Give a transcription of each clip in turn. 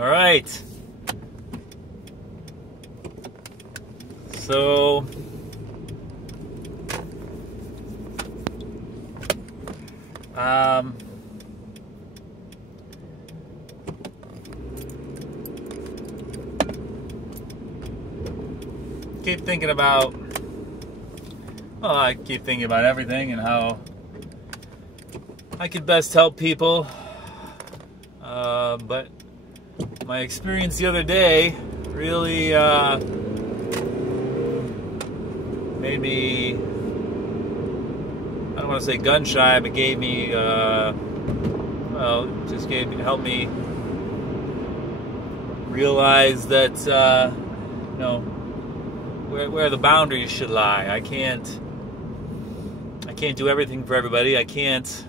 All right. So keep thinking about, well, I keep thinking about everything and how I could best help people. But my experience the other day really made me, I don't want to say gun shy, but gave me, helped me realize that, where the boundaries should lie. I can't do everything for everybody. I can't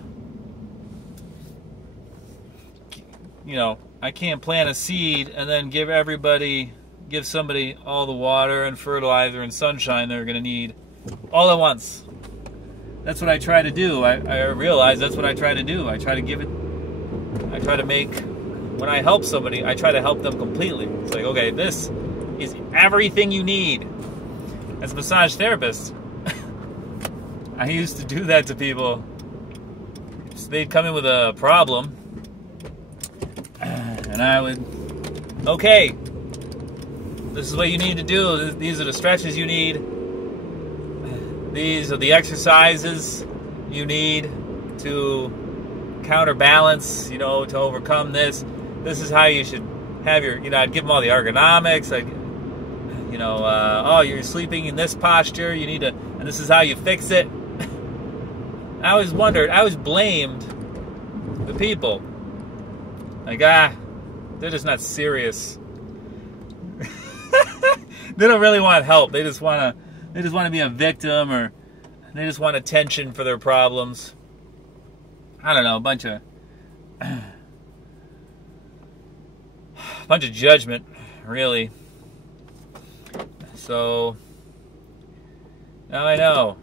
plant a seed and then give somebody all the water and fertilizer and sunshine they're going to need all at once. That's what I try to do. I realize that's what I try to do. When I help somebody, I try to help them completely. It's like, okay, this is everything you need. As a massage therapist, I used to do that to people. So they'd come in with a problem, and I would, okay, this is what you need to do. These are the stretches you need. These are the exercises you need to counterbalance, to overcome this. This is how you should have your, I'd give them all the ergonomics. You're sleeping in this posture. You need to, and this is how you fix it. I always blamed the people. Like, they're just not serious. They don't really want help. They just want to be a victim, or they just want attention for their problems. I don't know, a bunch of judgment, really. So now I know.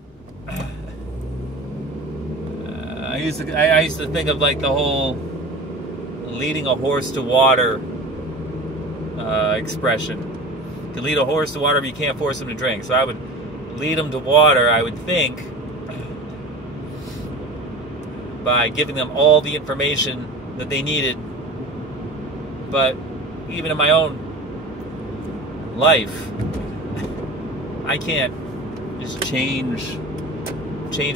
I used to think of like the whole leading a horse to water expression. You can lead a horse to water, but you can't force him to drink. So I would lead him to water, I would think, by giving them all the information that they needed. But even in my own life, I can't just change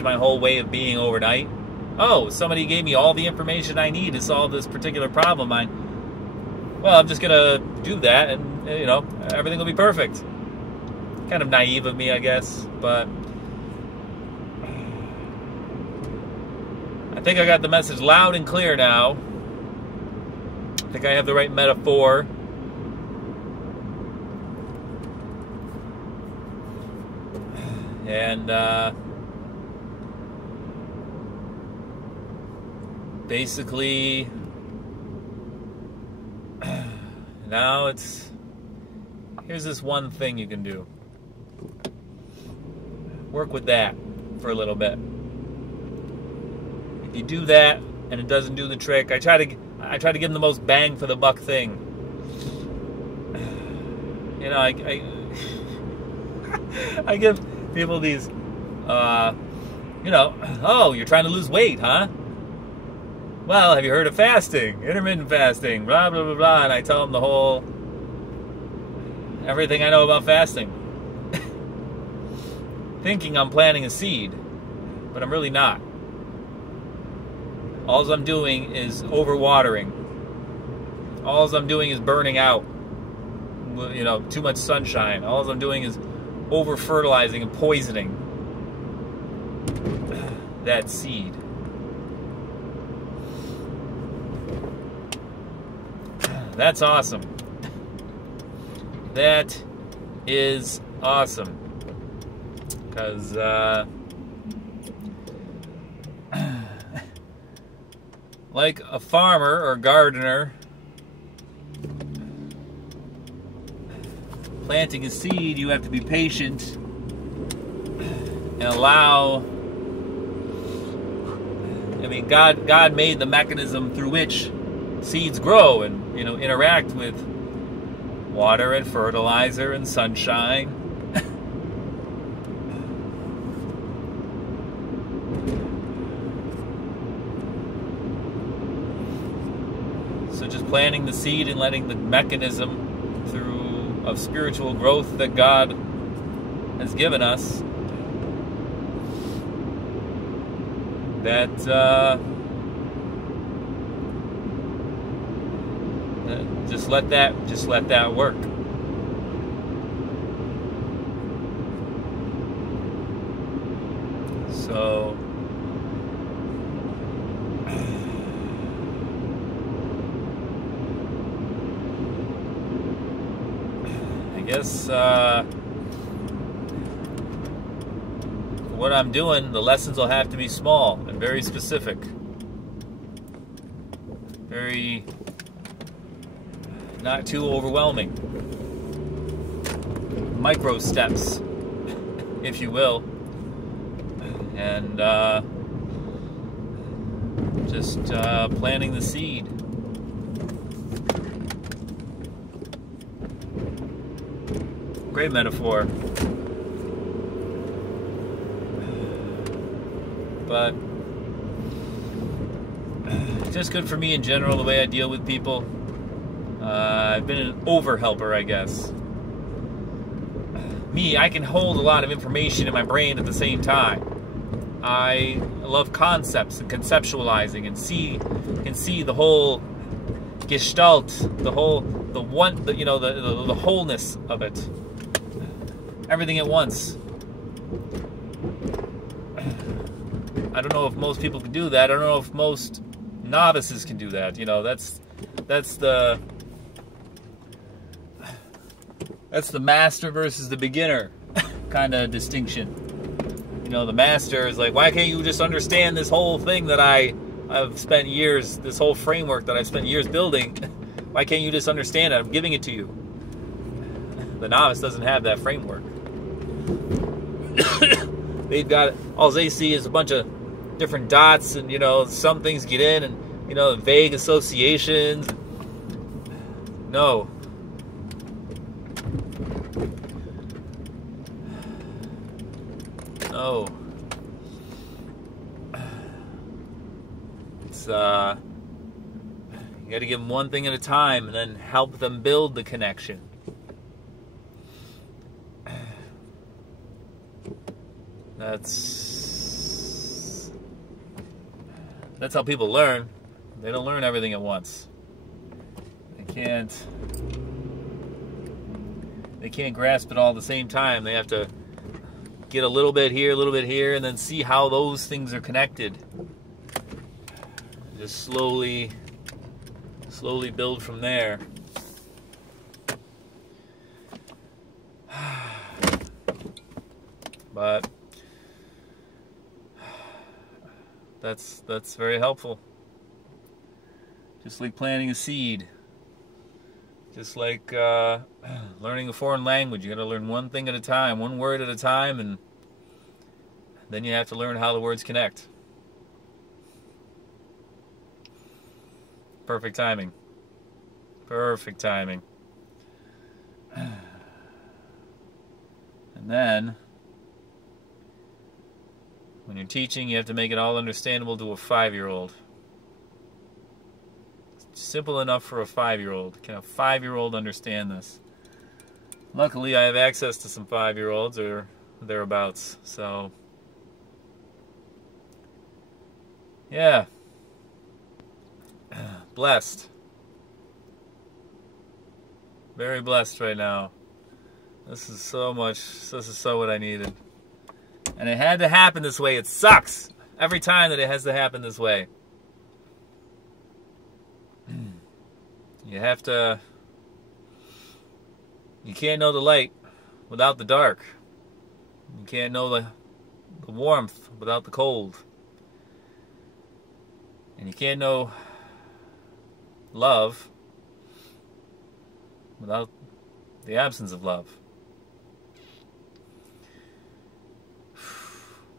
my whole way of being overnight. Oh, somebody gave me all the information I need to solve this particular problem. I'm just gonna do that, and everything will be perfect. Kind of naive of me, I guess, but I think I got the message loud and clear now. I think I have the right metaphor. And basically, now here's this one thing you can do. Work with that for a little bit. If you do that and it doesn't do the trick, I try to give them the most bang for the buck thing. I give people these, oh, you're trying to lose weight, huh? Well, have you heard of fasting? Intermittent fasting, blah, blah, blah, blah. And I tell them everything I know about fasting. Thinking I'm planting a seed, but I'm really not. All I'm doing is overwatering. All I'm doing is burning out, too much sunshine. All I'm doing is over-fertilizing and poisoning that seed. That's awesome. That is awesome. Because, like a farmer or gardener planting a seed, you have to be patient and allow. God made the mechanism through which seeds grow and, you know, interact with water and fertilizer and sunshine. So just planting the seed and letting the mechanism of spiritual growth that God has given us, that just let that work. So I guess what I'm doing, the lessons will have to be small and very specific. Very not too overwhelming. Micro steps, if you will. And just planting the seed. Great metaphor. But just good for me in general, the way I deal with people. I've been an over-helper, I guess. Me, I can hold a lot of information in my brain at the same time. I love concepts and conceptualizing and see the whole gestalt, the wholeness of it. Everything at once. I don't know if most people can do that. I don't know if most novices can do that. You know, that's the master versus the beginner kind of distinction. You know, the master is like, why can't you just understand this whole thing that I've spent years, this whole framework that I've spent years building? Why can't you just understand it? I'm giving it to you. The novice doesn't have that framework. They've got, all they see is a bunch of different dots, and, you know, some things get in, and, you know, vague associations. No. No. It's, you got to give them one thing at a time and then help them build the connection. That's how people learn. They don't learn everything at once. They can't grasp it all at the same time. They have to get a little bit here, and then see how those things are connected. Just slowly build from there. But that's very helpful. Just like planting a seed. Just like learning a foreign language. You got to learn one thing at a time, one word at a time, and then you have to learn how the words connect. Perfect timing. Perfect timing. And then, when you're teaching, you have to make it all understandable to a 5-year-old. It's simple enough for a 5-year-old. Can a 5-year-old understand this? Luckily, I have access to some 5-year-olds or thereabouts, so yeah. Blessed. Very blessed right now. This is so what I needed. And it had to happen this way. It sucks every time that it has to happen this way. You can't know the light without the dark. You can't know the warmth without the cold. And you can't know love without the absence of love.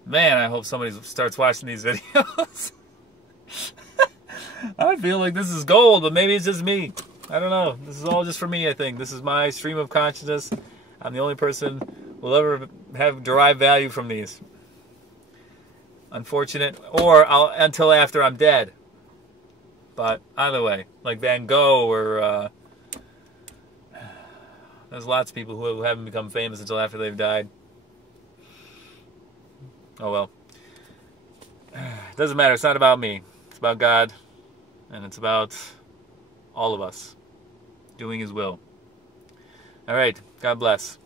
Man, I hope somebody starts watching these videos. I feel like this is gold, but maybe it's just me. I don't know. This is all just for me, I think. This is my stream of consciousness. I'm the only person who will ever have derived value from these. Unfortunate. Or until after I'm dead. But either way, like Van Gogh or... there's lots of people who haven't become famous until after they've died. Oh well. It doesn't matter. It's not about me. It's about God. And it's about all of us doing His will. All right. God bless.